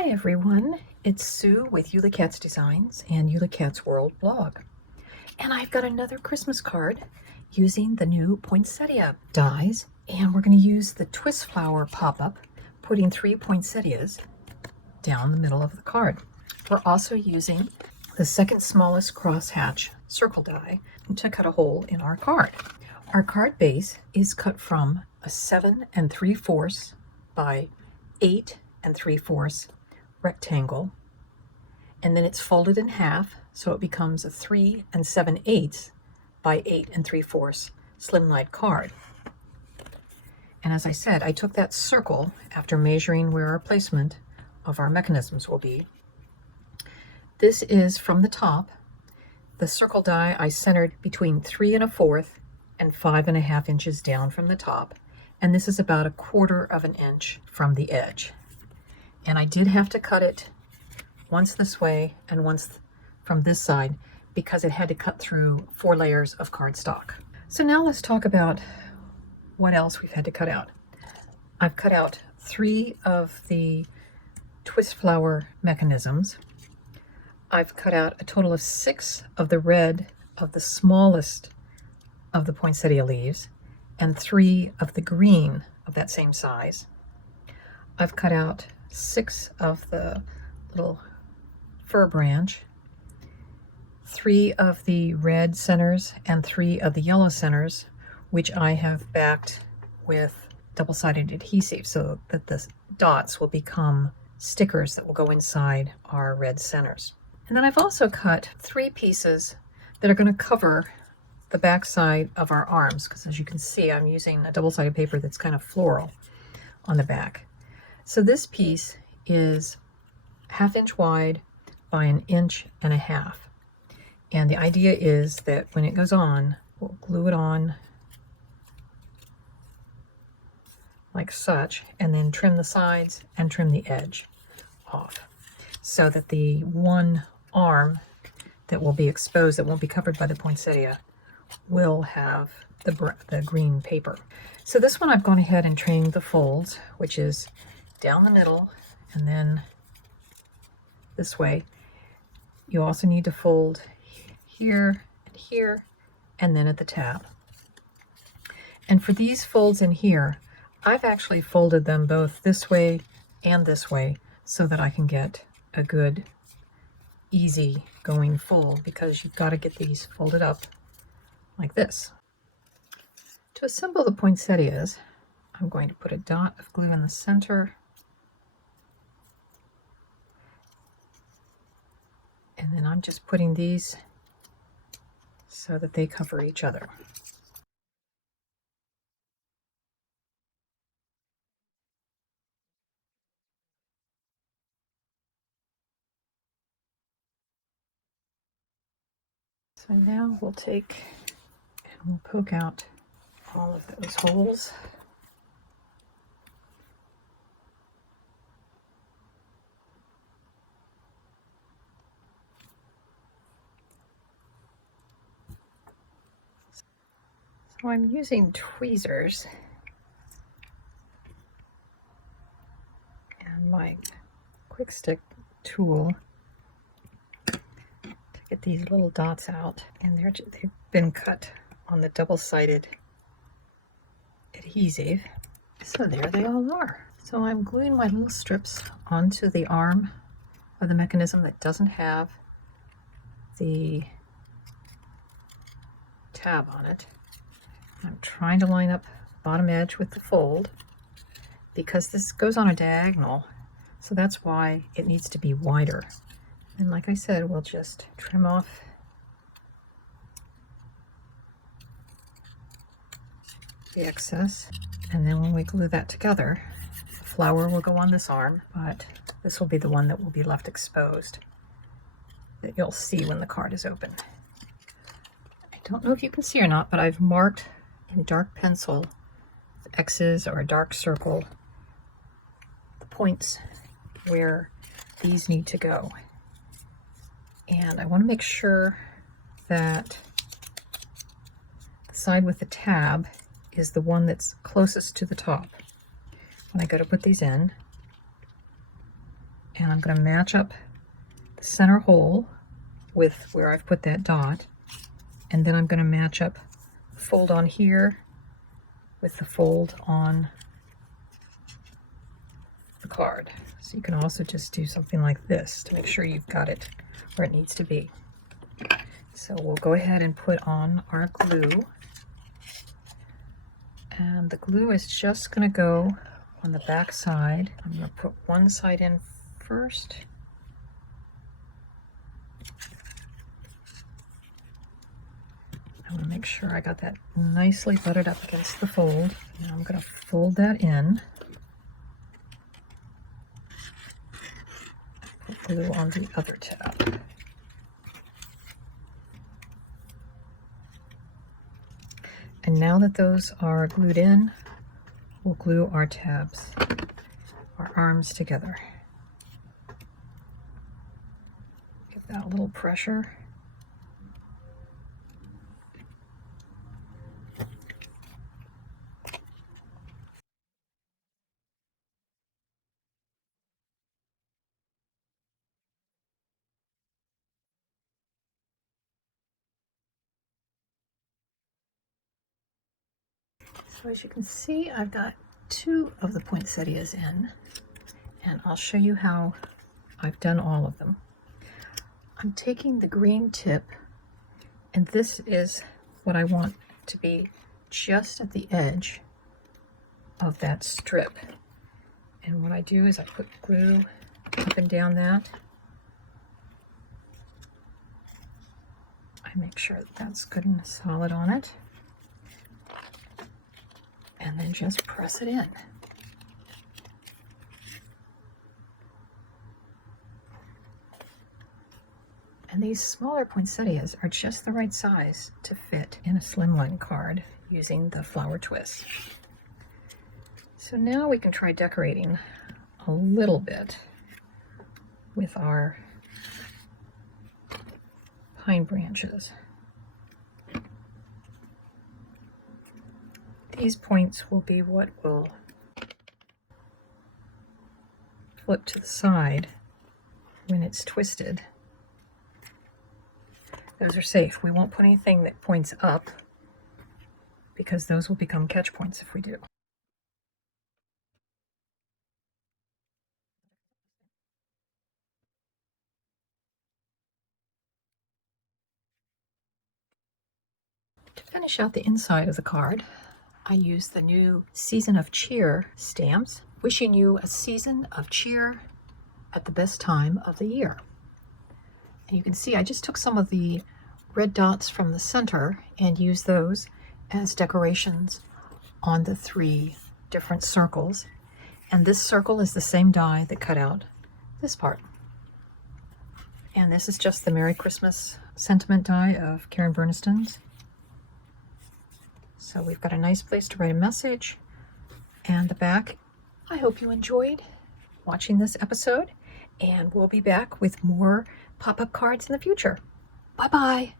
Hi everyone, it's Sue with Ully Cats Designs and Ully Cats World blog. And I've got another Christmas card using the new Poinsettia dies. And we're going to use the twist flower pop-up, putting 3 poinsettias down the middle of the card. We're also using the second smallest crosshatch circle die to cut a hole in our card. Our card base is cut from a 7 3/4 by 8 3/4 rectangle, and then it's folded in half so it becomes a 3 7/8 by 8 3/4 slimline card. And as I said, I took that circle after measuring where our placement of our mechanisms will be. This is from the top. The circle die I centered between 3 1/4 and 5 1/2 inches down from the top, and this is about 1/4 inch from the edge. And I did have to cut it once this way and once from this side because it had to cut through 4 layers of cardstock. So now let's talk about what else we've had to cut out. I've cut out 3 of the twist flower mechanisms. I've cut out a total of 6 of the red of the smallest of the poinsettia leaves and 3 of the green of that same size. I've cut out 6 of the little fir branch, 3 of the red centers and 3 of the yellow centers, which I have backed with double-sided adhesive so that the dots will become stickers that will go inside our red centers. And then I've also cut 3 pieces that are going to cover the back side of our arms, because as you can see, I'm using a double-sided paper that's kind of floral on the back. So this piece is 1/2 inch wide by 1.5 inches. And the idea is that when it goes on, we'll glue it on like such, and then trim the sides and trim the edge off so that the one arm that will be exposed, that won't be covered by the poinsettia, will have the green paper. So this one I've gone ahead and trimmed the folds, which is down the middle and then this way. You also need to fold here and then at the tab. And for these folds in here, I've actually folded them both this way and this way so that I can get a good easy going fold, because you've got to get these folded up like this. To assemble the poinsettias, I'm going to put a dot of glue in the center, and then I'm just putting these so that they cover each other. So now we'll take and we'll poke out all of those holes. So I'm using tweezers and my quick stick tool to get these little dots out, and they've been cut on the double-sided adhesive. So there they all are. So I'm gluing my little strips onto the arm of the mechanism that doesn't have the tab on it. I'm trying to line up bottom edge with the fold because this goes on a diagonal, so that's why it needs to be wider. And like I said, we'll just trim off the excess, and then when we glue that together, the flower will go on this arm, but this will be the one that will be left exposed, that you'll see when the card is open. I don't know if you can see or not, but I've marked in dark pencil with X's or a dark circle the points where these need to go. And I want to make sure that the side with the tab is the one that's closest to the top when I go to put these in. and I'm going to match up the center hole with where I've put that dot, and then I'm going to match up the fold on here with the fold on the card. So you can also just do something like this to make sure you've got it where it needs to be. So we'll go ahead and put on our glue, and the glue is just going to go on the back side. I'm going to put one side in first. I want to make sure I got that nicely buttered up against the fold. Now I'm going to fold that in. Put glue on the other tab. And now that those are glued in, we'll glue our tabs, our arms together. Give that a little pressure. So as you can see, I've got 2 of the poinsettias in, and I'll show you how I've done all of them. I'm taking the green tip, and this is what I want to be just at the edge of that strip. And what I do is I put glue up and down that. I make sure that that's good and solid on it. And then just press it in. And these smaller poinsettias are just the right size to fit in a slimline card using the flower twist. So now we can try decorating a little bit with our pine branches. These points will be what will flip to the side when it's twisted. Those are safe. We won't put anything that points up because those will become catch points if we do. To finish out the inside of the card, I use the new Season of Cheer stamps, wishing you a season of cheer at the best time of the year. And you can see I just took some of the red dots from the center and used those as decorations on the 3 different circles. And this circle is the same die that cut out this part. And this is just the Merry Christmas sentiment die of Karen Burniston's. So we've got a nice place to write a message, and the back. I hope you enjoyed watching this episode, and we'll be back with more pop-up cards in the future. Bye-bye.